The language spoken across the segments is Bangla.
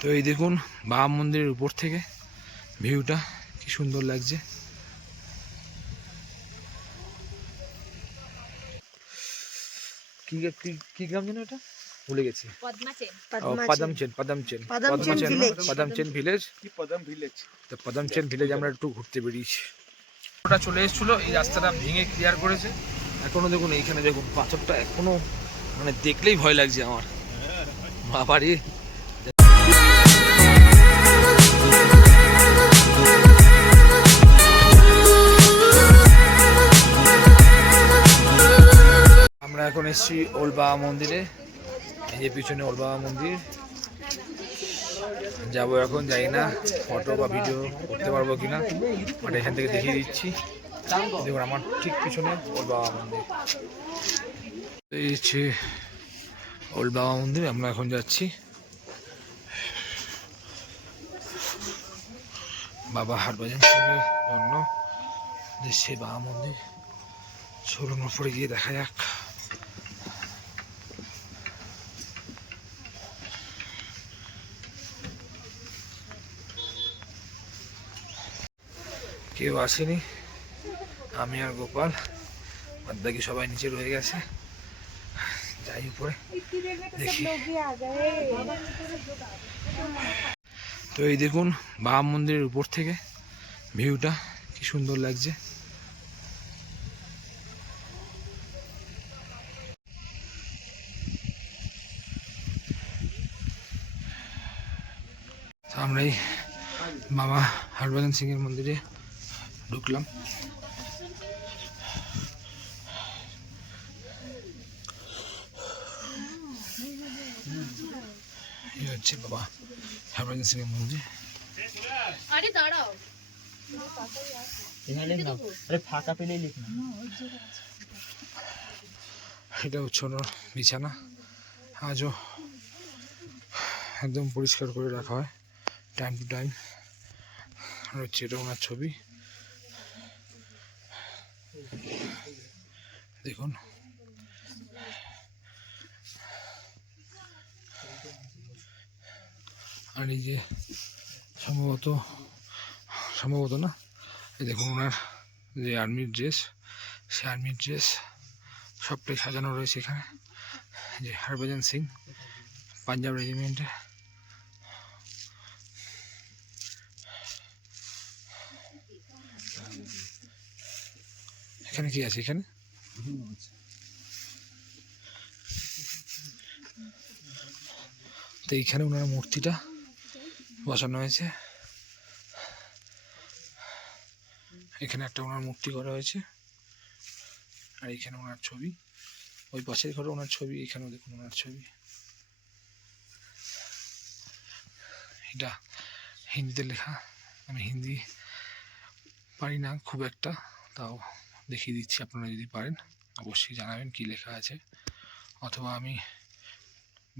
তো এই দেখুন বাবা মন্দিরের উপর থেকে ভিউটা কি সুন্দর লাগছে। কি কি গ্রাম যেন এটা ভুলে গেছি। পদমচেন ভিলেজ। তো পদমচেন ভিলেজ আমরা একটু ঘুরতে বেরিয়েছি। ওটা চলে এসেছিল, এই রাস্তাটা ভেঙে ক্লিয়ার করেছে। এখনো দেখুন এইখানে দেখুন পাথরটা এখনো মানে দেখলেই ভয় লাগছে আমার। বাবারে আমরা এখন এসেছি ওল্ড বাবা মন্দিরে। এই যে পিছনে ওল্ড বাবা মন্দির, যাবো এখন, যাই না ফটো বা ভিডিও করতে পারবো কিনা, বাট এখান থেকে দেখিয়ে দিচ্ছি। দেখুন আমার ঠিক পিছনে ওল্ড বাবা মন্দির। এই হচ্ছে ওল্ড বাবা মন্দির, আমরা এখন যাচ্ছি। বাবা হরভজন সিংয়ের জন্য সেই বাবা মন্দির। চলুন উপরে গিয়ে দেখা যাক। কেউ আসেনি, আমি আর গোপাল, বাদ বাকি সবাই নিচে রয়ে গেছে। যাই উপরে দেখি। তো এই দেখুন বাবা মন্দিরের উপর থেকে ভিউটা কি সুন্দর লাগছে। আমরাই বাবা হরভজন সিং এর মন্দিরে ঢুকলাম। এই হচ্ছে বাবা হরভজন সিং এর মন্দির। এটা হচ্ছে ওনার বিছানা, আজও একদম পরিষ্কার করে রাখা হয় টাইম টু টাইম। আর হচ্ছে এটা ওনার ছবি, দেখুন। আর এই যে সম্ভবত না, এই দেখুন ওনার যে আর্মির ড্রেস, সে আর্মির ড্রেস সবটাই সাজানো রয়েছে এখানে। যে হরভজন সিং পাঞ্জাব রেজিমেন্টে। এখানে কি আছে? এখানে তো এইখানে ওনার মূর্তিটা বসানো হয়েছে। এখানে একটা ওনার মূর্তি করা হয়েছে, আর এখানে ওনার ছবি। ওই পাশের ঘরে ওনার ছবি, এখানেও দেখুন ওনার ছবি। এটা হিন্দিতে লেখা, আমি হিন্দি পারি না খুব একটা, তাও দেখিয়ে দিচ্ছি। আপনারা যদি পারেন অবশ্যই জানাবেন কি লেখা আছে, অথবা আমি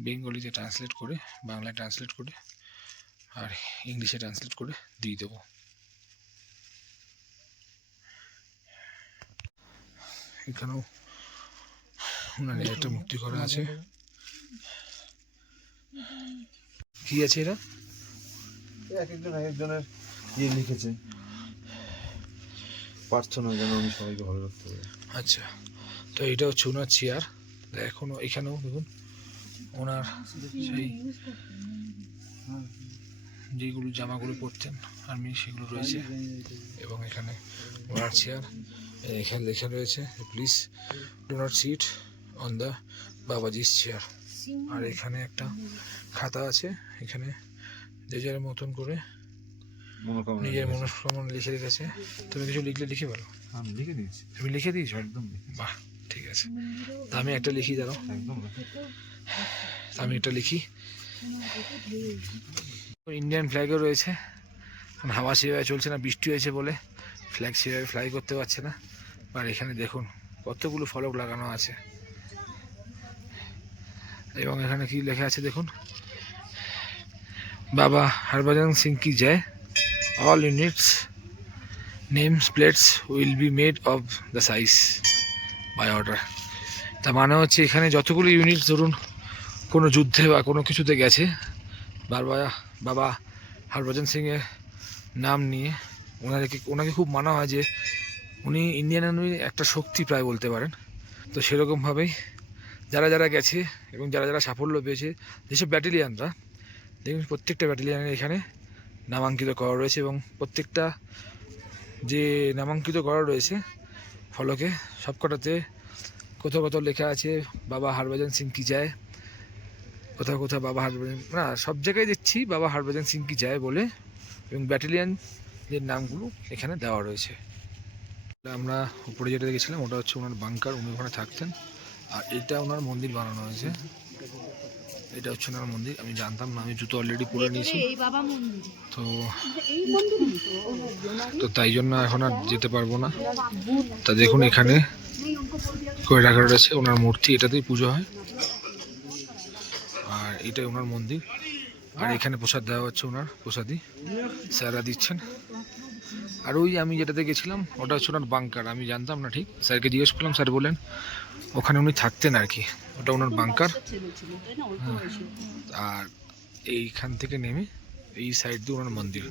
বেঙ্গলিতে ট্রান্সলেট করে, বাংলায় ট্রান্সলেট করে আর ইংলিশে ট্রান্সলেট করে দিয়ে দেবো। এখানেও ওনার একটা মূর্তি করা আছে। কি আছে এরা? এক একজনের ইয়ে লিখেছে, প্রার্থনা যেন আমি সবাইকে ভালো রাখতে পারি। আচ্ছা, তো এটা হচ্ছে ওনার চেয়ার। এখনো এখানেও দেখুন ওনার সেই যেগুলো জামাগুলো পরতেন আর্মি, সেগুলো রয়েছে। এবং এখানে ওনার চেয়ার, এখানে লেখা রয়েছে please do not sit on the Babaji's chair. আর এখানে একটা খাতা আছে, এখানে যে যার মতন করে নিজের মনস্কামনা লিখে রেখেছে। তুমি কিছু লিখলে লিখে বলো। আমি লিখে দিয়েছি। তুমি লিখে দিয়েছো? একদম। বাহ, ঠিক আছে। তা আমি একটা লিখি, দাঁড়াও। একদম আমি একটা লিখি। ইন্ডিয়ান ফ্ল্যাগও রয়েছে, হাওয়া সেভাবে চলছে না, বৃষ্টি হয়েছে বলে ফ্ল্যাগ সেভাবে ফ্লাই করতে পারছে না। আর এখানে দেখুন কতগুলো ফলক লাগানো আছে, এবং এখানে কি লেখা আছে দেখুন, বাবা হরভজন সিং কি জয়, all units names plates will be made of the size by order. তা মানে হচ্ছে এখানে যতগুলো ইউনিট ধরুন কোনো যুদ্ধে বা কোনো কিছুতে গেছে, বাবা বাবা হরভজন সিংয়ের নাম নিয়ে ওনাকে খুব মানা হয় যে উনি ইন্ডিয়ান আর্মির একটা শক্তি প্রায় বলতে পারেন। তো সেরকমভাবেই যারা যারা গেছে এবং যারা যারা সাফল্য পেয়েছে, যেসব ব্যাটালিয়ানরা দেখুন প্রত্যেকটা ব্যাটালিয়ানের এখানে নামাঙ্কিত করা রয়েছে এবং প্রত্যেকটা যে নামাঙ্কিত করা রয়েছে ফলকে সবকটাতে কোথাও কোথাও লেখা আছে বাবা হরভজন সিং কি যায়, কোথাও কোথাও বাবা হরভজন, না সব জায়গায় দেখছি বাবা হরভজন সিং কি যায় বলে, এবং ব্যাটালিয়ান যে নামগুলো এখানে দেওয়া রয়েছে। আমরা উপরে যেটা দেখেছিলাম ওটা হচ্ছে ওনার বাংকার, উনি ওখানে থাকতেন। আর এটা ওনার মন্দির বানানো হয়েছে, এটা হচ্ছে ওনার মন্দির। আমি জানতাম না, আমি জুতো অলরেডি পরে নিয়েছি তো তো তাই জন্য এখন আর যেতে পারবো না। তা দেখুন এখানে করে রাখা রয়েছে ওনার মূর্তি, এটাতেই পুজো হয়। আর এটাই ওনার মন্দির। আর এখানে প্রসাদ দেওয়া হচ্ছে, ওনার প্রসাদই স্যাররা দিচ্ছেন। আর ওই আমি যেটাতে গেছিলাম ওটা হচ্ছে ওনার বাংকার, আমি জানতাম না ঠিক, স্যারকে জিজ্ঞেস করলাম, স্যার বলেন ওখানে উনি থাকতেন আর কি, ওটা ওনার বাংকার। আর এইখান থেকে নেমে এই সাইড দিয়ে ওনার মন্দির।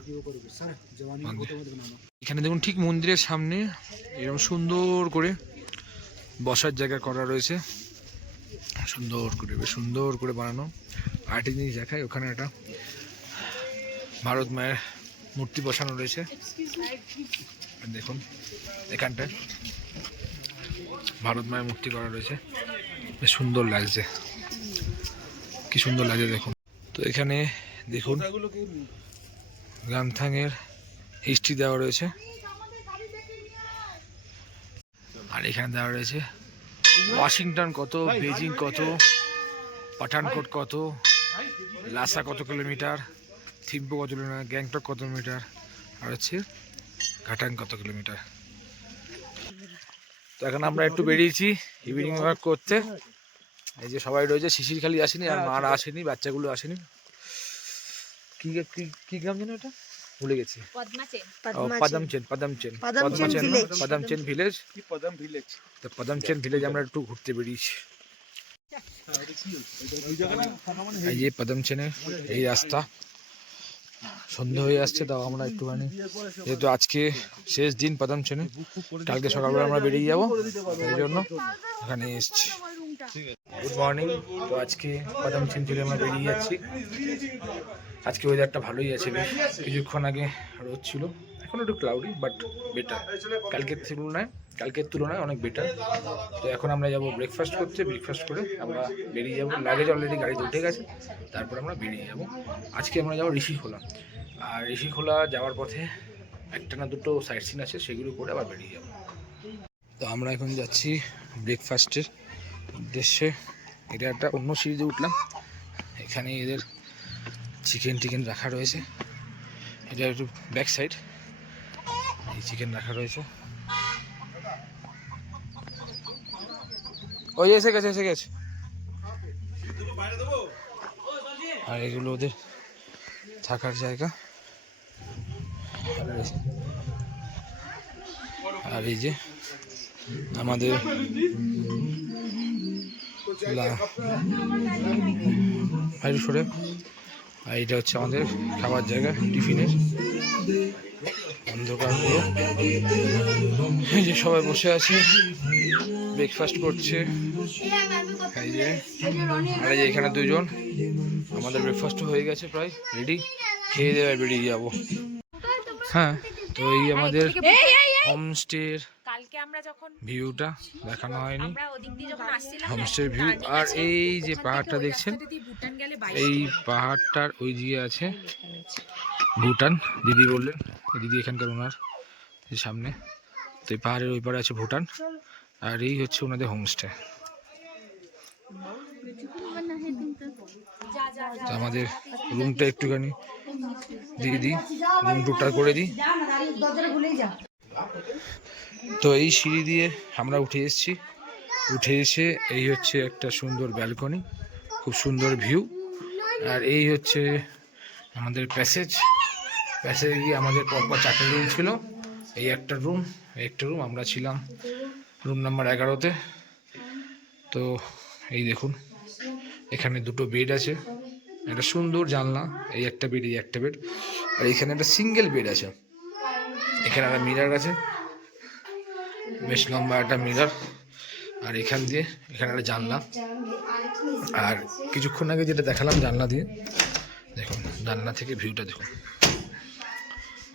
এখানে দেখুন ঠিক মন্দিরের সামনে এরকম সুন্দর করে বসার জায়গা করা রয়েছে, সুন্দর করে বানানো। আরেকটি জিনিস দেখায়, ওখানে একটা ভারত মায়ের মূর্তি বসানো রয়েছে। দেখুন এখানটায় ভারত মায়ের মূর্তি করা রয়েছে, বেশ সুন্দর লাগছে, কি সুন্দর লাগছে দেখুন। তো এখানে দেখুন গামথাংয়ের হিস্ট্রি দেওয়া রয়েছে। আর এখানে দেওয়া রয়েছে ওয়াশিংটন কত, বেজিং কত, পাঠানকোট কত, লাসা কত কিলোমিটার, থিম্পু কত কিলোমিটার, গ্যাংটক কত মিটার, আর হচ্ছে ঘাটাং কত কিলোমিটার। তো এখন আমরা একটু বেরিয়েছি ইভিনিং ওয়াক করতে। এই যে সবাই রয়েছে, শিশির খালি আসেনি, আর মারা আসেনি, বাচ্চাগুলো আসেনি। কি কি গ্রাম যেন এটা ভুলে গেছি, পাদামচেন ভিলেজ। তো পাদামচেন ভিলেজ আমরা একটু ঘুরতে বেরিয়েছি। এই যে পাদামচেনের এই রাস্তা, সন্ধ্যা হয়ে আসছে, তাও আমরা একটুখানি, যেহেতু আজকে শেষ দিন পাদামচেনে, কালকে সকালবেলা আমরা বেরিয়ে যাবো, এই জন্য এখানে এসছি। Good morning. তো আজকে পাদামচেন থেকে আমরা বেরিয়ে যাচ্ছি। আজকে ওয়েদারটা ভালোই আছে, বেশ কিছুক্ষণ আগে রোদ ছিল, এখন একটু ক্লাউডি বাট বেটার, কালকের তুলনায় অনেক বেটার। তো এখন আমরা যাব ব্রেকফাস্ট করতে, ব্রেকফাস্ট করে আমরা বেরিয়ে যাব। লাগেজ অলরেডি গাড়িতে উঠে গেছে, তারপর আমরা বেরিয়ে যাব। আজকে আমরা যাবো ঋষিখোলা, আর ঋষিখোলা যাওয়ার পথে একটা না দুটো সাইট সিন আছে, সেগুলো করে আবার বেরিয়ে যাব। তো আমরা এখন যাচ্ছি ব্রেকফাস্টের উদ্দেশ্যে। এটা একটা অন্য সিরিজে উঠলাম, এখানে এদের চিকেন টিকেন রাখা রয়েছে, এটা একটু ব্যাক সাইড, এই চিকেন রাখা রয়েছে। ওই এসে গেছে। আর এগুলো ওদের থাকার জায়গা। আর এই যে আমাদের সরে, আর এটা হচ্ছে আমাদের খাবার জায়গা, টিফিনের। অন্ধকার পুরো, এই যে সবাই বসে আছে ব্রেকফাস্ট করছে। এই যে আর এই যে এখানে দুজন, আমাদের ব্রেকফাস্ট হয়ে গেছে প্রায় রেডি, খেয়ে দেওয়া বেরিয়ে যাব। হ্যাঁ, তো এই আমাদের হোমস্টের ভিউটা দেখানো হয়নি, হোমস্টের ভিউ। আর এই যে পাহাড়টা দেখছেন, এই পাহাড়টার ওই দিকে আছে ভুটান, দিদি বললেন, দিদি এখানকার ওনার সামনে। তো এই পাহাড়ের ওই পারে আছে ভুটান, আর এই হচ্ছে ওনাদের হোমস্টে। তো আমাদের রুমটা একটুখানি দিদি রুম টুরটা করে দিই। তো এই সিঁড়ি দিয়ে আমরা উঠে এসে এই হচ্ছে একটা সুন্দর ব্যালকনি, খুব সুন্দর ভিউ। আর এই হচ্ছে আমাদের প্যাসেজে গিয়ে আমাদের পরপর 4টে রুম ছিল, এই একটা রুম আমরা ছিলাম রুম নাম্বার 11-তে। তো এই দেখুন এখানে 2টো বেড আছে, একটা সুন্দর জানলা, এই একটা বেড, এই একটা বেড, আর এখানে একটা সিঙ্গেল বেড আছে। এখানে একটা মিরর আছে, বেশ লম্বা একটা মিরর, আর এখান দিয়ে এখানে একটা জানলা। আর কিছুক্ষণ আগে যেটা দেখালাম জানলা দিয়ে, দেখুন জানলা থেকে ভিউটা দেখুন,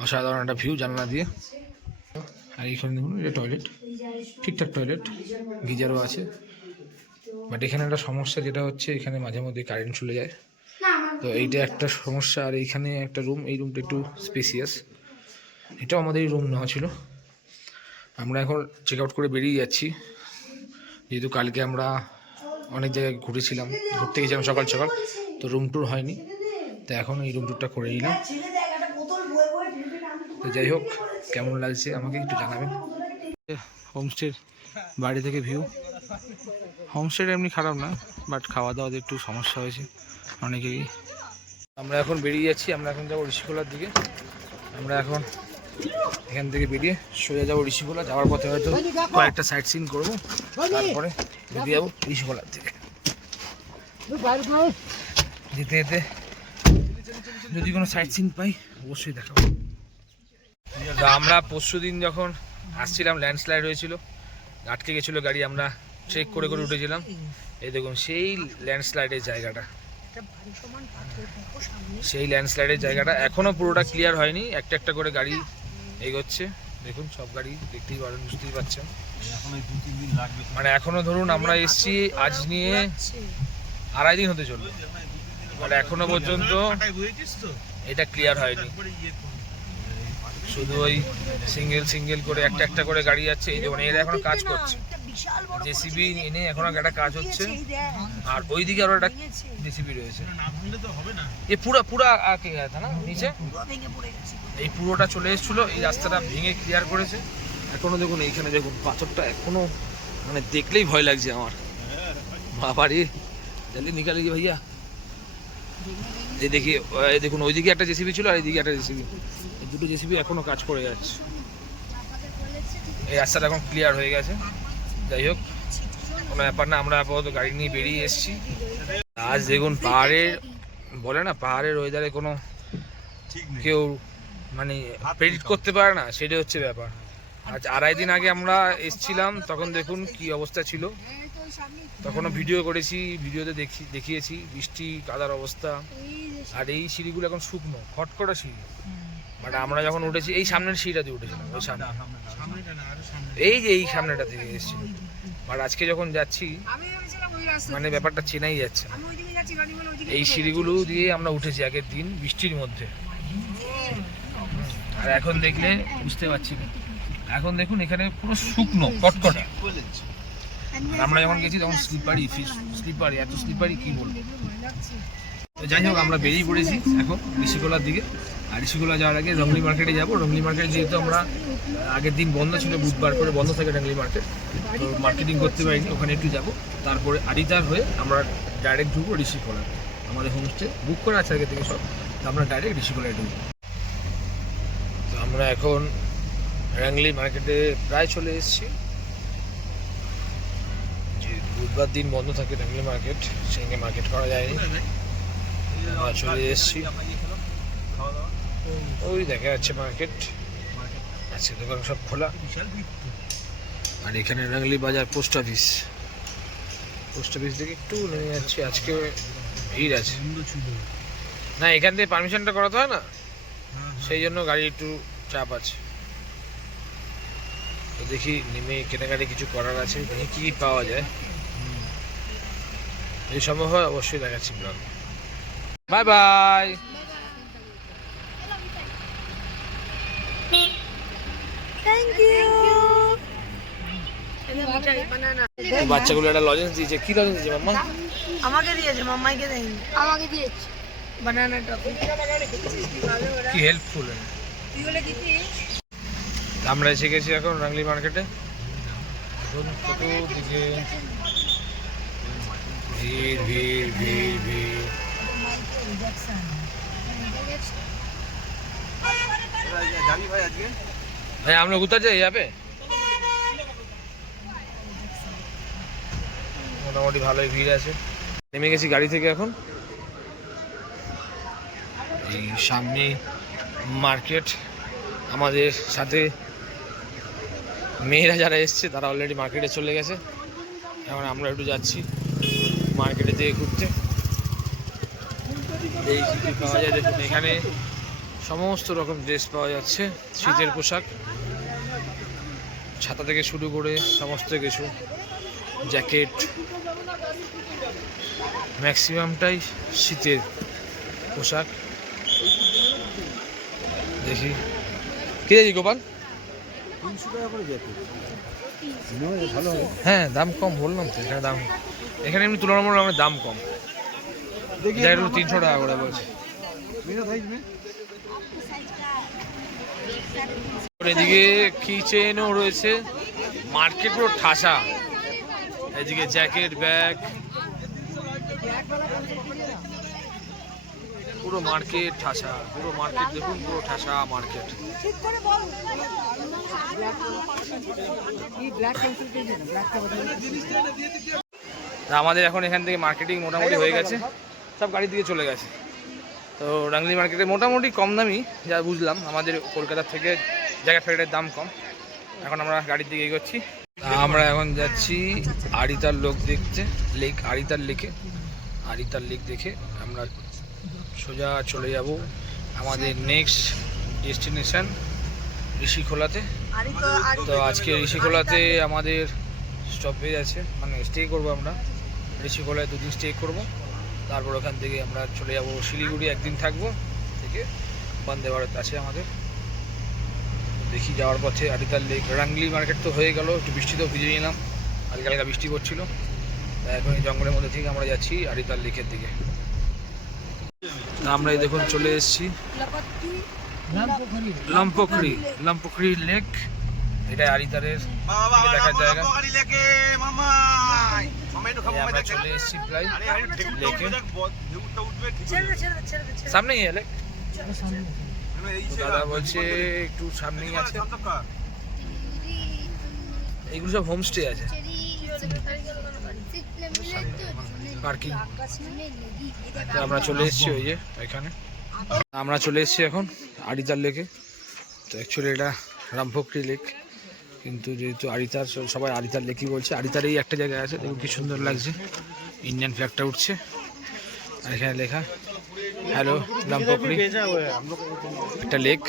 অসাধারণ একটা ভিউ জানলা দিয়ে। আর এখানে দেখুন এটা টয়লেট, ঠিকঠাক টয়লেট, গিজারও আছে। বাট এখানে একটা সমস্যা যেটা হচ্ছে, এখানে মাঝে মধ্যে কারেন্ট চলে যায়, তো এইটা একটা সমস্যা। আর এইখানে একটা রুম, এই রুমটা একটু স্পেসিয়াস, এটাও আমাদেরই রুম নেওয়া ছিল। আমরা এখন চেক আউট করে বেরিয়ে যাচ্ছি, যেহেতু কালকে আমরা অনেক জায়গায় ঘুরেছিলাম, ঘুরতে গেছিলাম সকাল সকাল, তো রুম ট্যুর হয়নি, তো এখন এই রুম ট্যুরটা করে নিলাম। তো যাই হোক, কেমন লাগছে আমাকে একটু জানাবেন। হোমস্টের বাড়ি থেকে ভিউ, হোমস্টেটা এমনি খারাপ না, বাট খাওয়া দাওয়াতে একটু সমস্যা হয়েছে অনেকেরই। আমরা এখন বেরিয়ে যাচ্ছি, আমরা এখন যাবো ঋষিখোলার দিকে। আমরা এখন এখান থেকে বেরিয়ে সোজা যাবো ঋষিখোলা, যাওয়ার পথে হয়তো কয়েকটা সাইট সিন করবো, তারপরে বেরিয়ে যাবো ঋষিখোলার দিকে। যেতে যেতে যদি কোনো সাইট সিন পাই অবশ্যই দেখাবো। তো আমরা পরশু দিন যখন আসছিলাম, ল্যান্ডস্লাইড হয়েছিল, আটকে গেছিলো গাড়ি, আমরা ট্রেক করে করে উঠেছিলাম। এই দেখুন সেই ল্যান্ডস্লাইডের জায়গাটা, সেই ল্যান্ডস্লাইডের জায়গাটা এখনো পুরোটা ক্লিয়ার হয়নি, একটা একটা করে গাড়ি এগোচ্ছে। দেখুন সব গাড়ি দেখতেই পারেন, বুঝতেই পারছেন। মানে এখনো ধরুন আমরা এসছি আজ নিয়ে 2.5 দিন হতে চললো, মানে এখনো পর্যন্ত এটা ক্লিয়ার হয়নি। শুধু ওই সিঙ্গেল সিঙ্গেল করে একটা একটা করে গাড়ি যাচ্ছে। এই যেমন এরা এখনো কাজ করছে, জেসিবি এনে এখনো একটা কাজ হচ্ছে, আর ওইদিকে আরো একটা জেসিবি রয়েছে। এ পুরা আটকে গেছে না নিচে, এই পুরোটা চলে এসেছিল, এই রাস্তাটা ভেঙে ক্লিয়ার করেছে। এখনো দেখুন এইখানে দেখুন পাথরটা এখনো, মানে দেখলেই ভয় লাগছে আমার। বাবা রে, জলদি নিকালে গিয়ে ভাইয়া। এই দেখি, এই দেখুন ওইদিকে একটা জেসিবি ছিল আর এইদিকে একটা জেসিবি, এই দুটো জেসিবি এখনো কাজ করে যাচ্ছে। এই রাস্তাটা এখন ক্লিয়ার হয়ে গেছে। যাই হোক, কোনো ব্যাপার না, আমরা আপাতত গাড়ি নিয়ে বেরিয়ে এসেছি। আজ দেখুন পাহাড়ের, বলে না পাহাড়ের ওয়েদারে কোনো কেউ মানে প্রেডিক্ট করতে পারে না, সেটা হচ্ছে ব্যাপার। আজ 2.5 দিন আগে আমরা এসেছিলাম, তখন দেখুন কি অবস্থা ছিল, তখনও ভিডিও করেছি, ভিডিওতে দেখিয়েছি বৃষ্টি কাদার অবস্থা। আর এই সিঁড়িগুলো এখন শুকনো, খটখটা সিঁড়ি। বাট আমরা যখন উঠেছি, এই সামনের সিঁড়িটা দিয়ে উঠেছিলাম, ওই সামনে, এই যে এই সামনেটা থেকে এসেছিল। বাট আজকে যখন যাচ্ছি, মানে ব্যাপারটা চেনাই যাচ্ছে। এই সিঁড়িগুলো দিয়ে আমরা উঠেছি আগের দিন বৃষ্টির মধ্যে, আর এখন দেখলে বুঝতে পারছি না। এখন দেখুন এখানে পুরো শুকনো কটকটা। আমরা যখন গেছি তখন স্লিপারি এত স্লিপারি কি বলবো। তো যাই হোক, আমরা বেরিয়ে পড়েছি এখন ঋষিখোলার দিকে। আর ঋষিখোলা যাওয়ার আগে রংলি মার্কেটে যাবো। রংলি মার্কেট যেহেতু আমরা আগের দিন বন্ধ ছিল, বুধবার করে বন্ধ থাকে রংলি মার্কেট, তো মার্কেটিং করতে পারিনি, ওখানে একটু যাবো। তারপরে আড়িদার হয়ে আমরা ডাইরেক্ট ঢুকবো ঋষিখোলা। আমাদের হোমস্টে বুক করা আছে আগে থেকে সব, তো আমরা ডাইরেক্ট ঋষিখোলায় ঢুকবো। তো আমরা এখন রংলি মার্কেটে প্রায় চলে এসেছি। বুধবার দিন বন্ধ থাকে রংলি মার্কেট, সেখানে মার্কেট করা যায়নি, আমরা চলে এসেছি। ওই দেখা যাচ্ছে মার্কেট, আজকে দোকান সব খোলা। আর এখানে রংলি বাজার পোস্ট অফিস, পোস্ট অফিস থেকে একটু নেমে যাচ্ছি। আজকে ভিড় আছে না, এখান থেকে পারমিশনটা করাতে হয় না, সেই জন্য গাড়ি একটু চাপ আছে। তো দেখি নেমে কেনাকাটি কিছু করার আছে, দেখি কি পাওয়া যায়। যদি সম্ভব হয় অবশ্যই দেখাচ্ছি ব্লগ। Bye bye. বাচ্চাগুলো একটা লজেন্স দিয়েছে। কি লজেন্স দিয়েছে মাম্মা? আমাকে দিয়েছে, মাম্মাইকে দেয়নি। আমাকে দিয়েছে বানানা টপি। কি হেল্পফুল। তুই বলে দিতিস। আমরা এসে গেছি এখন রংলি মার্কেটে। এখন চতুর্দিকে ভিড় ভিড় ভিড় ভিড়। ভাই हम लोग उतर जाए यहाँ पे। মোটামুটি ভালোই ভিড় আছে। নেমে গেছি গাড়ি থেকে এখন। এই সামনে মার্কেট, আমাদের সাথে মেয়েরা যারা এসছে তারা অলরেডি মার্কেটে চলে গেছে। এখন আমরা একটু যাচ্ছি মার্কেটে থেকে ঘুরতে। এই কী পাওয়া যায় দেখুন, এখানে সমস্ত রকম ড্রেস পাওয়া যাচ্ছে, শীতের পোশাক, ছাতা থেকে শুরু করে সমস্ত কিছু, জ্যাকেট, ম্যাক্সিমামটাই শীতের পোশাক। দেখি কে দেখি গোপাল, 300 টাকা করে জ্যাকেট, ভালো হবে। হ্যাঁ দাম কম, বললাম তো এখানে দাম, এখানে এমনি তুলনামূলক আমার দাম কম। জ্যাকেট 300 টাকা করে বলছে। এদিকে কিচেনও রয়েছে, মার্কেট পুরো ঠাসা। এদিকে জ্যাকেট, ব্যাগ, পুরো মার্কেট ঠাসা, পুরো মার্কেট দেখুন, পুরো ঠাসা মার্কেট। আমাদের এখন এখান থেকে মার্কেটিং মোটামুটি হয়ে গেছে, সব গাড়ির দিকে চলে গেছে। তো রাংলি মার্কেটে মোটামুটি কম দামি, যা বুঝলাম আমাদের কলকাতার থেকে জ্যাকেট ফ্যাকেটের দাম কম। এখন আমরা গাড়ির দিকে এগোচ্ছি। আমরা এখন যাচ্ছি আড়িতার লোক দেখতে, লেক, আড়িতার লেকে। আড়িতার লেক দেখে আমরা সোজা চলে যাব আমাদের নেক্সট ডেস্টিনেশন ঋষিখোলাতে। তো আজকে ঋষিখোলাতে আমাদের স্টপেজ আছে, মানে স্টে করবো আমরা ঋষিখোলায়, 2 দিন স্টে করব। তারপর ওখান থেকে আমরা চলে যাব শিলিগুড়ি, 1 দিন থাকবো, থেকে বন্দে ভারত আছে আমাদের। দেখি যাওয়ার পথে আড়িতার লেক, রাংলি মার্কেট তো হয়ে গেল, একটু বৃষ্টিতেও ভিজে নিলাম, হালকা হালকা বৃষ্টি পড়ছিল। এখন এই জঙ্গলের মধ্যে থেকে আমরা যাচ্ছি আড়িতার লেকের দিকে। আমরা এই দেখুন চলে এসেছি লম্পোখরি লেক, এটা আড়িতারের দেখার জায়গা। আমরা চলে এসেছি প্রায় লেকে, সামনেই এলে দাদা বলছে একটু সামনেই আছে, এইগুলো সব হোমস্টে আছে, পার্কিং। তো আমরা চলে এসেছি ওই যে ওইখানে, আমরা চলে এসেছি এখন আড়িতার লেকে। তো অ্যাকচুয়ালি এটা রামপোখরি লেক, কিন্তু যেহেতু আড়িতার, সবাই আড়িতার লেকই বলছে। আড়িতার এই একটা জায়গায় আছে, দেখুন কি সুন্দর লাগছে, ইন্ডিয়ান ফ্ল্যাগটা উঠছে, আর এখানে লেখা হ্যালো রামপোখরি, একটা লেক।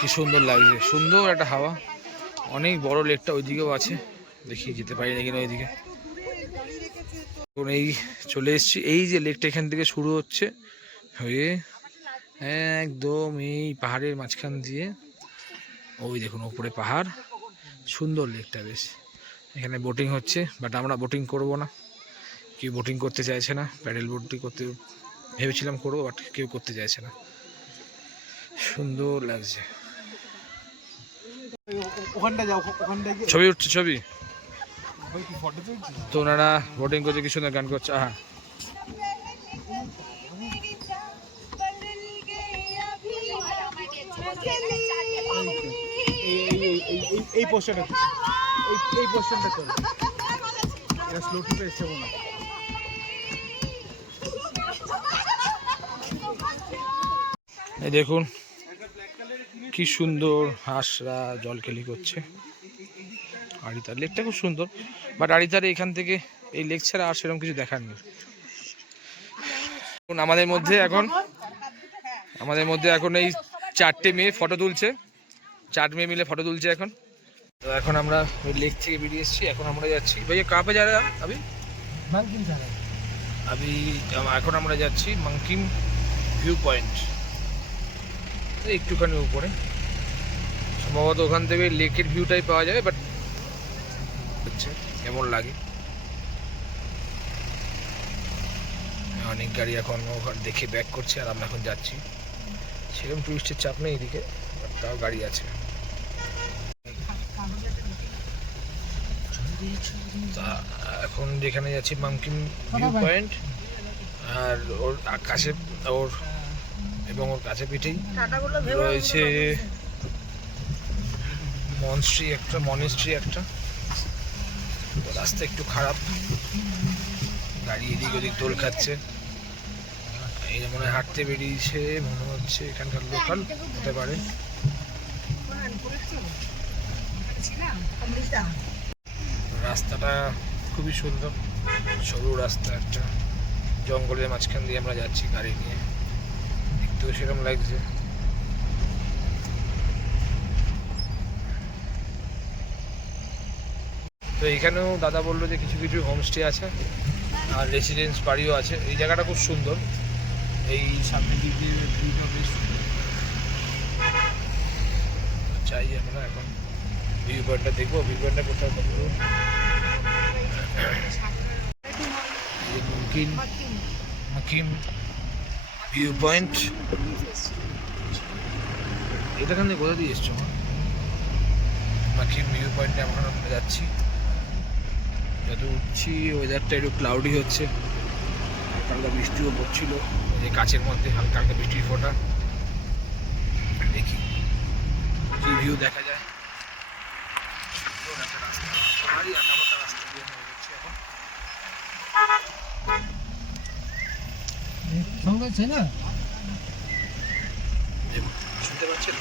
কি সুন্দর লাগছে, সুন্দর একটা হাওয়া, অনেক বড় লেকটা ওইদিকেও আছে, দেখি যেতে পারি নাকি না ওইদিকে। এই চলে এসেছি, এই যে লেকটা এখান থেকে শুরু হচ্ছে হয়ে একদম এই পাহাড়ের মাঝখান দিয়ে, ওই দেখুন ওপরে পাহাড়, সুন্দর লেকটা বেশ। এখানে বোটিং হচ্ছে, বাট আমরা বোটিং করব না, কেউ বোটিং করতে চাইছে না। প্যাডেল বোটিং করতে ভেবেছিলাম করবো, বাট কেউ করতে চাইছে না। সুন্দর লাগছে, ছবি উঠছে, ছবি তো ওনারা বোটিং করছে, কি সুন্দর গান করছে। হ্যাঁ এই পোর্শনটা, এই পোর্শনটা করো, এটা স্লো টুপে এসছে না। এই দেখুন কি সুন্দর হাঁসরা জলকেলি করছে। আড়িতার লেকটা খুব সুন্দর, বাট আড়িতার এখান থেকে এই লেক ছাড়া আর সেরকম কিছু দেখার নেই। আমাদের মধ্যে এখন এই 4টে মেয়ে ফটো তুলছে, 4 মেয়ে মিলে ফটো তুলছে এখন। তো এখন আমরা ওই লেক থেকে বেরিয়ে এসেছি, এখন আমরা যাচ্ছি ভাইয়া কাহা পে যা রহে হ্যাঁ अभी মাঙ্কিম যা রহে अभी। এখন আমরা যাচ্ছি মাঙ্কিম ভিউ পয়েন্ট, একটুখানি উপরে, সম্ভবত ওখান থেকে লেকের ভিউটাই পাওয়া যাবে, বাট হচ্ছে কেমন লাগে। অনেক গাড়ি এখন দেখে ব্যাক করছে, আর আমরা এখন যাচ্ছি। সেরকম টুরিস্টের চাপ নেই এদিকে, তাও গাড়ি আছে। তা এখন যেখানে যাচ্ছি মাঙ্কিম ভিউ পয়েন্ট, আর ওর কাছে ওর কাছে পিঠেই রয়েছে মনেস্ট্রি একটা, রাস্তা একটু খারাপ, গাড়ি এদিক ওদিক দোল খাচ্ছে। এই যে মনে হয় হাঁটতে বেরিয়েছে, মনে হচ্ছে এখানকার লোকাল হতে পারে। রাস্তাটা খুবই সুন্দর, সরু রাস্তা, একটা জঙ্গলের মাঝখান দিয়ে আমরা যাচ্ছি গাড়ি নিয়ে, দেখতেও সেরকম লাগছে। তো এখানেও দাদা বললো যে কিছু কিছু হোমস্টে আছে আর রেসিডেন্স বাড়িও আছে। এই জায়গাটা খুব সুন্দর, এই সামনের দিক দিয়ে ভিউটা বেশ সুন্দর। চাই আমরা এখন ভিউ পয়েন্টটা দেখবো, ভিউ পয়েন্টটা কোথাও দেখবো। মাকিম ভিউ পয়েন্ট, এটা এখান থেকে কোথা দিয়ে এসছো? মাকিম ভিউ পয়েন্টে আমরা যাচ্ছি। যত উঠছি ওয়েদারটা একটু ক্লাউডি হচ্ছে, হালকা বৃষ্টিও পড়ছিল, এই কাছের মধ্যে হালকা হালকা বৃষ্টির ফোঁটা। দেখি কি ভিউ দেখা যায়। একটা রাস্তা, পাহাড়ি আঁকাবাঁকা রাস্তা দিয়ে আমরা যাচ্ছি এখন। দেখুন, শুনতে পাচ্ছেন?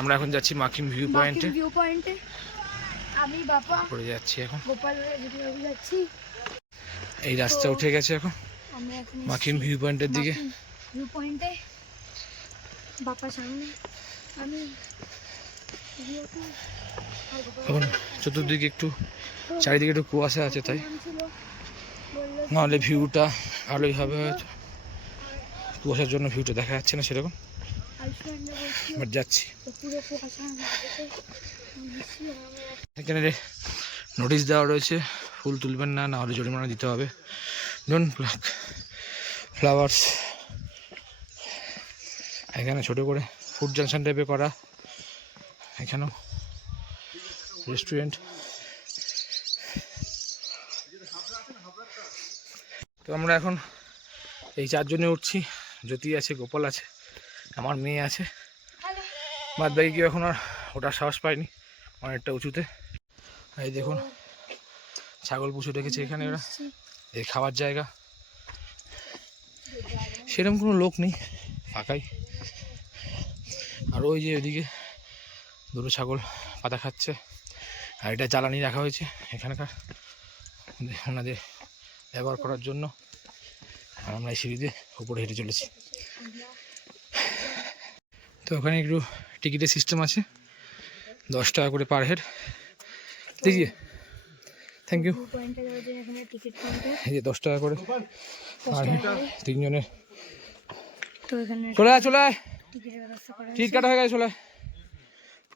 আমরা এখন যাচ্ছি মাকিম ভিউ পয়েন্টে। ভিউ পয়েন্টে আমি বাবা পড়ে যাচ্ছি এখন, গোপালের ভিডিও যাচ্ছি। এই রাস্তা উঠে গেছে এখন আমরা এখন মাকিম ভিউ পয়েন্টের দিকে। ভিউ পয়েন্টে বাবার সামনে আমি এখন চতুর্দিকে একটু চারিদিকে একটু কুয়াশা আছে, তাই নাহলে ভিউটা ভালোই হবে হয়তো। কুয়াশার জন্য ভিউটা দেখা যাচ্ছে না সেরকম, বাট যাচ্ছি। এখানে নোটিশ দেওয়া রয়েছে, ফুল তুলবেন না, নাহলে জরিমানা দিতে হবে। Don't pluck flowers. এখানে ছোটো করে ফুড জাংশন টাইপে করা, এখানেও রেস্টুরেন্ট। তো আমরা এখন এই চারজনে উঠছি, জ্যোতি আছে, গোপাল আছে, আমার মেয়ে আছে, বাদ বাকি কেউ এখন আর ওটার সাহস পায়নি, অনেকটা উঁচুতে। এই দেখুন ছাগল পুষে রেখেছে এখানে ওরা, এই খাওয়ার জায়গা। সেরকম কোনো লোক নেই, ফাঁকাই। আর ওই যে ওইদিকে দুটো ছাগল পাতা খাচ্ছে, আর এটা জ্বালানি রাখা হয়েছে এখানকার ওনাদের ব্যবহার করার জন্য। আর আমরা এই সিঁড়িতে উপরে হেঁটে চলেছি। তো ওখানে একটু টিকিটের সিস্টেম আছে, 10 টাকা করে পার হেড। দেখিয়ে থ্যাংক ইউ। এই যে 10 টাকা করে পার হেড, 3 জনের। চলে আয় চলে আয়, টিকিট কাটা হয়ে গেছে, চলে আয়।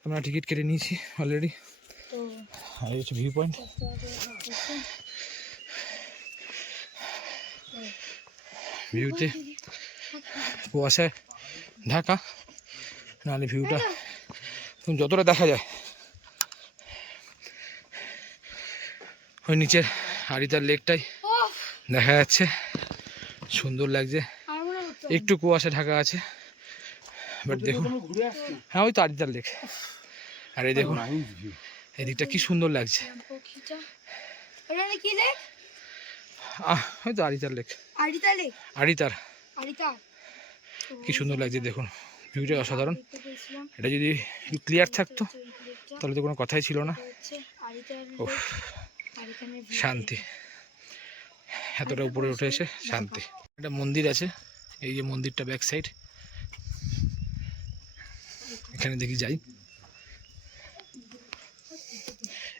আমরা টিকিট কেটে নিয়েছি অলরেডি। আর এই হচ্ছে ভিউ পয়েন্ট। ভিউতে কুয়াশায় ঢাকা, নাহলে ভিউটা যতটা দেখা যায় ওই নিচের আরিতার লেকটাই দেখা যাচ্ছে, সুন্দর লাগছে। একটু কুয়াশা ঢাকা আছে, বাট দেখুন, হ্যাঁ ওই তো আরিতার লেক। আর এই দেখুন এদিকটা কি সুন্দর লাগছে, হয়তো আরিতার লেক, আরিতার কি সুন্দর লাগছে দেখুন, ভিউটা অসাধারণ। এটা যদি ক্লিয়ার থাকতো তাহলে তো কোনো কথাই ছিল না। ও শান্তি, এতটা উপরে উঠে এসে শান্তি। একটা মন্দির আছে, এই যে মন্দিরটা ব্যাক সাইড, এখানে দেখি যাই।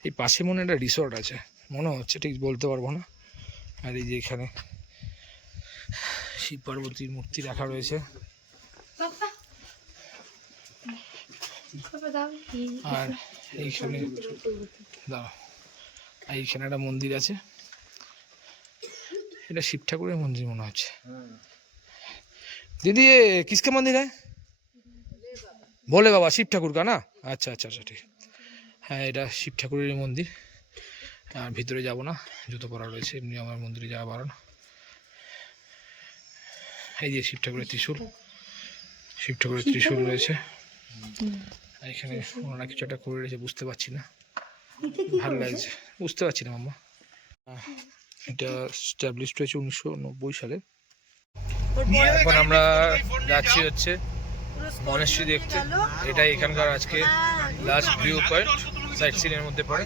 এই পাশে মনে একটা রিসর্ট আছে মনে হচ্ছে, ঠিক বলতে পারবো না। আর এই যে এখানে শিব পার্বতীর মূর্তি রাখা রয়েছে, আর এইখানে দাঁড়াও, এইখানে একটা মন্দির আছে, এটা শিব ঠাকুরের মন্দির মনে হচ্ছে। दीदी ये किसका मंदिर है? भोले बाबा शिव ठाकुर का ना? अच्छा अच्छा अच्छा ठीक। हाँ এটা শিব ঠাকুরের মন্দির। আর ভিতরে যাব না, জুতো পরা রয়েছে, এমনি আমার মন্দিরে যাওয়া বারণ। এই যে শিব ঠাকুরের ত্রিশূল, শিব ঠাকুরের ত্রিশূল রয়েছে। আর এখানে ওনারা কিছু একটা করে রয়েছে, বুঝতে পারছি না, ভালো লাগছে, বুঝতে পারছি না মাম্মা। এটা স্ট্যাবলিশড হয়েছে 1990 সালে। এখন আমরা যাচ্ছি হচ্ছে মনেস্ট্রি দেখতে। এটাই এখানকার আজকে লাস্ট ভিউ পয়েন্ট, সাইট সিনের মধ্যে পড়ে।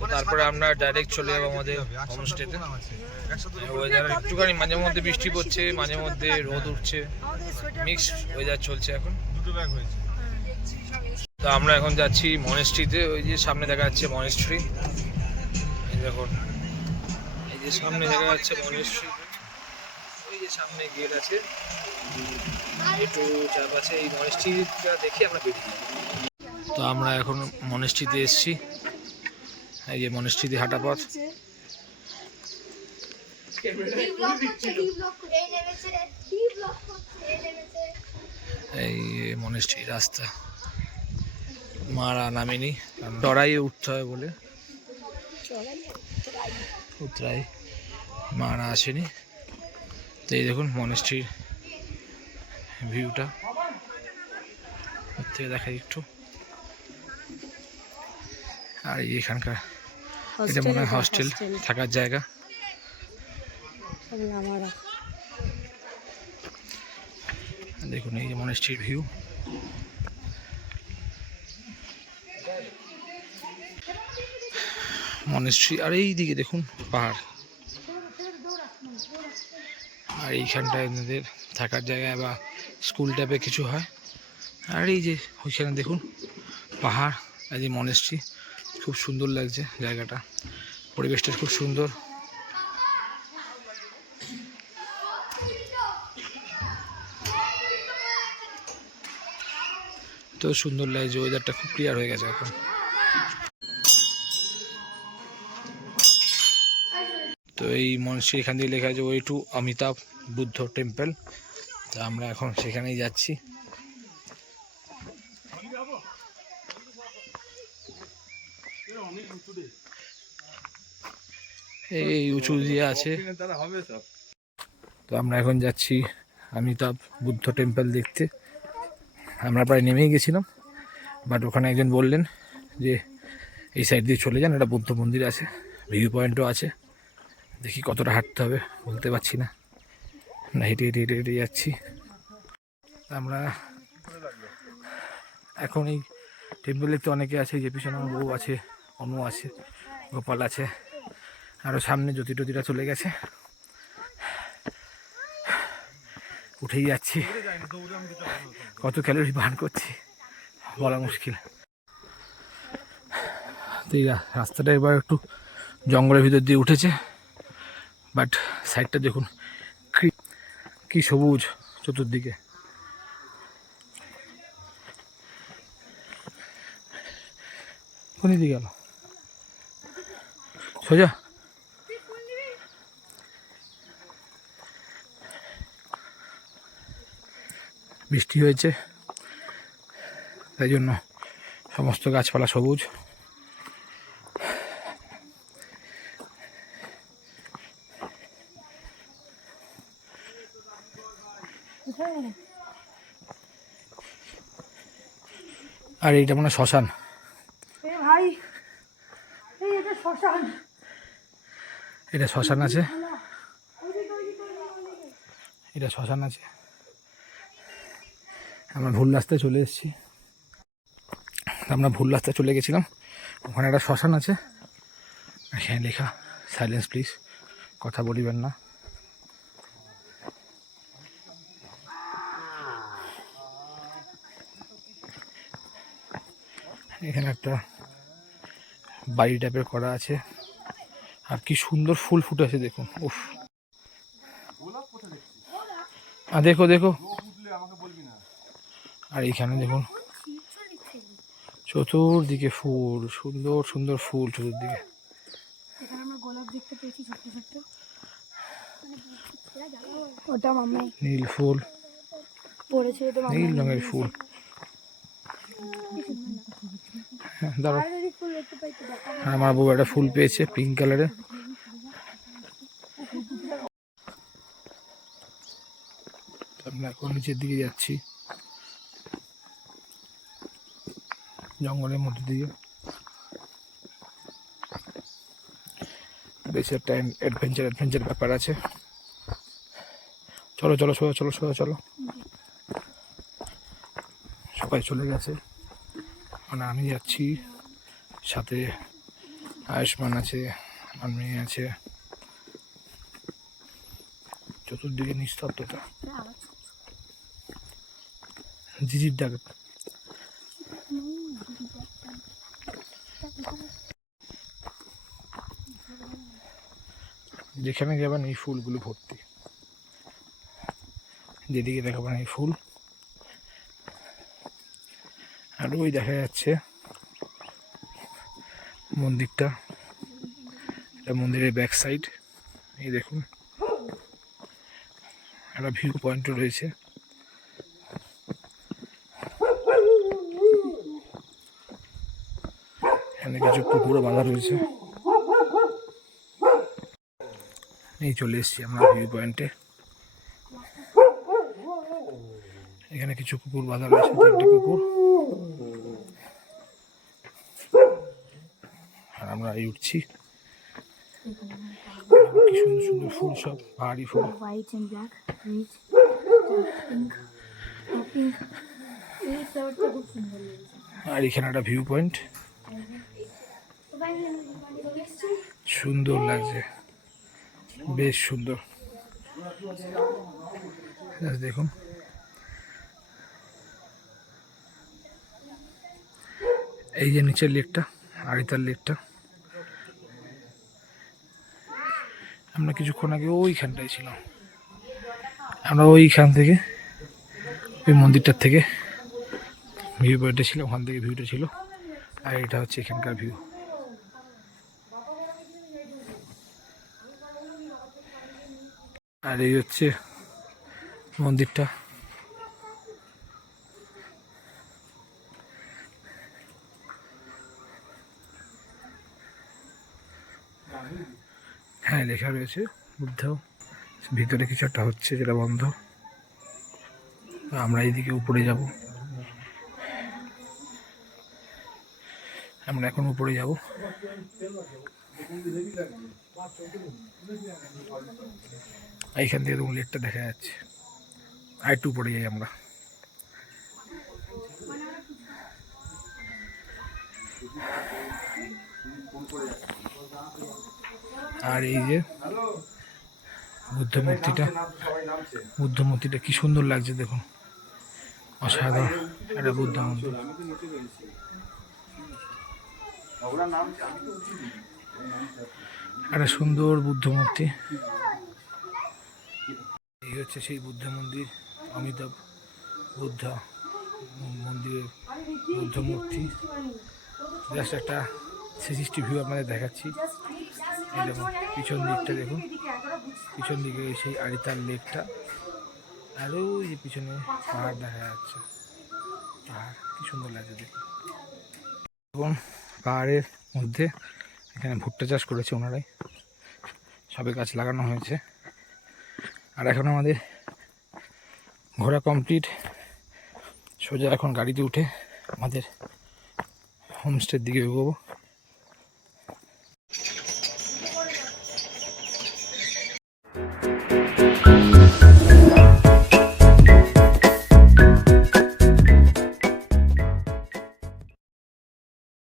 তো তারপরে আমরা ডাইরেক্ট চলে যাবো আমাদের হোমস্টেতে। ওয়েদার একটুখানি মাঝে মধ্যে বৃষ্টি পড়ছে, মাঝে মধ্যে রোদ উঠছে, মিক্সড ওয়েদার চলছে এখন। তো আমরা এখন যাচ্ছি মনেস্ট্রিতে। ওই যে সামনে দেখা যাচ্ছে মনেস্ট্রি, এই দেখুন, এই যে সামনে দেখা যাচ্ছে মনেস্ট্রি। ওই যে সামনে গেট আছে, একটু চাপ আছে। এই মনেস্ট্রিটা দেখে আমরা বেরিয়ে যাই। তো আমরা এখন মনেস্ট্রিতে এসেছি। এই যে মনেস্ট্রিতে হাঁটা পথ। এই মনেস্ট্রি রাস্তা, মারা নামেনি, চড়াই উঠতে হয় বলে, উতরাই মারা আসেনি। তো এই দেখুন মনেস্ট্রির ভিউটা থেকে দেখাই একটু। আর এখানকার এটা মনে হয় হস্টেল, থাকার জায়গা। দেখুন এই যে মনেস্ট্রির ভিউ। মনেস্ট্রি, আর এই দিকে দেখুন পাহাড়। আর এইখানটায় এনাদের থাকার জায়গায় বা স্কুল টাইপের কিছু হয়। আর এই যে ওইখানে দেখুন পাহাড়, এই যে মনেস্ট্রি। খুব সুন্দর লাগছে জায়গাটা, পরিবেশটা খুব সুন্দর। তো সুন্দর লাগছে, ওয়েদারটা খুব ক্লিয়ার হয়ে গেছে এখন। তো এই মনেস্ট্রি এখান দিয়ে লেখা আছে way to Amitabh Buddha temple. তো আমরা এখন সেখানেই যাচ্ছি। এই উঁচু দিয়ে আছে। তো আমরা এখন যাচ্ছি অমিতাভ বুদ্ধ টেম্পল দেখতে। আমরা প্রায় নেমেই গেছিলাম, বাট ওখানে একজন বললেন যে এই সাইড দিয়ে চলে যান, একটা বুদ্ধ মন্দির আছে, ভিউ পয়েন্টও আছে। দেখি কতটা হাঁটতে হবে বলতে পারছি না, না হেঁটে হেঁটে হেঁটে হেঁটে যাচ্ছি। আমরা এখন এই টেম্পল দেখতে অনেকে আছে, যে পিছনে আমার বউ আছে, অনু আছে, গোপাল আছে, আরও সামনে জ্যোতি টতিরা চলে গেছে। উঠেই যাচ্ছি, কত ক্যালোরি বার্ন করছি বলা মুশকিল। তো এই রাস্তাটা এবার একটু জঙ্গলের ভিতর দিয়ে উঠেছে, বাট সাইডটা দেখুন কি সবুজ চতুর্দিকে। কোন দিকে গেল সোজা? বৃষ্টি হয়েছে তাই জন্য সমস্ত গাছপালা সবুজ। আর এইটা মনে হয় শ্মশান। এটা শ্মশান আছে, এটা শ্মশান আছে। আমরা ভুল রাস্তায় চলে এসেছি, আমরা ভুল রাস্তায় চলে গেছিলাম। ওখানে একটা শ্মশান আছে, এখানে লেখা সাইলেন্স প্লিজ, কথা বলিবেন না। এখানে একটা বাড়ি টাইপের করা আছে, আর কি সুন্দর ফুল ফুটে আছে দেখুন। উফ, দেখো দেখো। আর এইখানে দেখুন চতুর্দিকে ফুল, সুন্দর সুন্দর ফুল চতুর্দিকে। নীল ফুল, নীল রঙের ফুল। দাঁড়াও, আমার বউ একটা ফুল পেয়েছে পিঙ্ক কালারের। আমরা এখন নিচের দিকে যাচ্ছি জঙ্গলের মধ্যে দিয়ে। বেশ একটা অ্যাডভেঞ্চার ব্যাপার আছে। চলো চলো সোজা চলো সোজা চলো। সবাই চলে গেছে, মানে আমি যাচ্ছি, সাথে আয়ুষ্মান আছে, আমার মেয়ে আছে। চতুর্দিকে নিস্তব্ধতা, জিজির ডাক। যেখানে যাবেন এই ফুলগুলো ভর্তি, যেদিকে দেখাবেন এই ফুল। আর ওই দেখা যাচ্ছে মন্দিরটা, এটা মন্দিরের ব্যাক সাইড। এই দেখুন একটা ভিউ পয়েন্টও রয়েছে। এখানে কিছু পুকুরও বাঁধা রয়েছে। এই চলে এসেছি আমরা ভিউ পয়েন্টে। এখানে কিছু কুকুর বাঁধা রয়েছে, 3টে কুকুর। আর আমরা এই উঠছি। কি সুন্দর সুন্দর ফুল, সব পাহাড়ি ফুল। white and black, red, pink, pink. এই ফ্লাওয়ারটা খুব সুন্দর লাগছে। আর এখানে একটা ভিউ পয়েন্ট, সুন্দর লাগছে, বেশ সুন্দর। দেখুন এই যে নিচের লেকটা, আড়িতার লেকটা। আমরা কিছুক্ষণ আগে ওইখানটায় ছিলাম। আমরা ওইখান থেকে, ওই মন্দিরটার থেকে ভিউ পয়েন্টে ছিলাম, ওখান থেকে ভিউটা ছিল। আর এটা হচ্ছে এখানকার ভিউ। আর এই হচ্ছে মন্দিরটা। হ্যাঁ লেখা রয়েছে বুদ্ধ। ভিতরে কিছু একটা হচ্ছে যেটা বন্ধ। আমরা এইদিকে উপরে যাব, আমরা এখন উপরে যাব। এইখান থেকে দেখুন লেকটা দেখা যাচ্ছে। আর একটু উপরে যাই আমরা। আর এই যে বুদ্ধ মূর্তিটা কি সুন্দর লাগছে দেখুন, অসাধারণ একটা বুদ্ধ মন্দির। একটা সুন্দর বুদ্ধ মূর্তি। এই হচ্ছে সেই বুদ্ধ মন্দির, অমিতাভ বুদ্ধ মন্দিরের বুদ্ধ মূর্তি। জাস্ট একটা 360 ভিউ আপনাদের দেখাচ্ছি। এই দেখুন পিছন দিকটা দেখুন, পিছন দিকে সেই আড়িতার লেকটা। আর ওই যে পিছনে পাহাড় দেখা যাচ্ছে, পাহাড় কি সুন্দর লাগছে দেখুন। এবং পাহাড়ের মধ্যে এখানে ভুট্টা চাষ করেছে ওনারাই, সবে গাছ লাগানো হয়েছে। আর এখন আমাদের ঘোরা কমপ্লিট। সোজা এখন গাড়িতে উঠে আমাদের হোমস্টের দিকে এগোবো।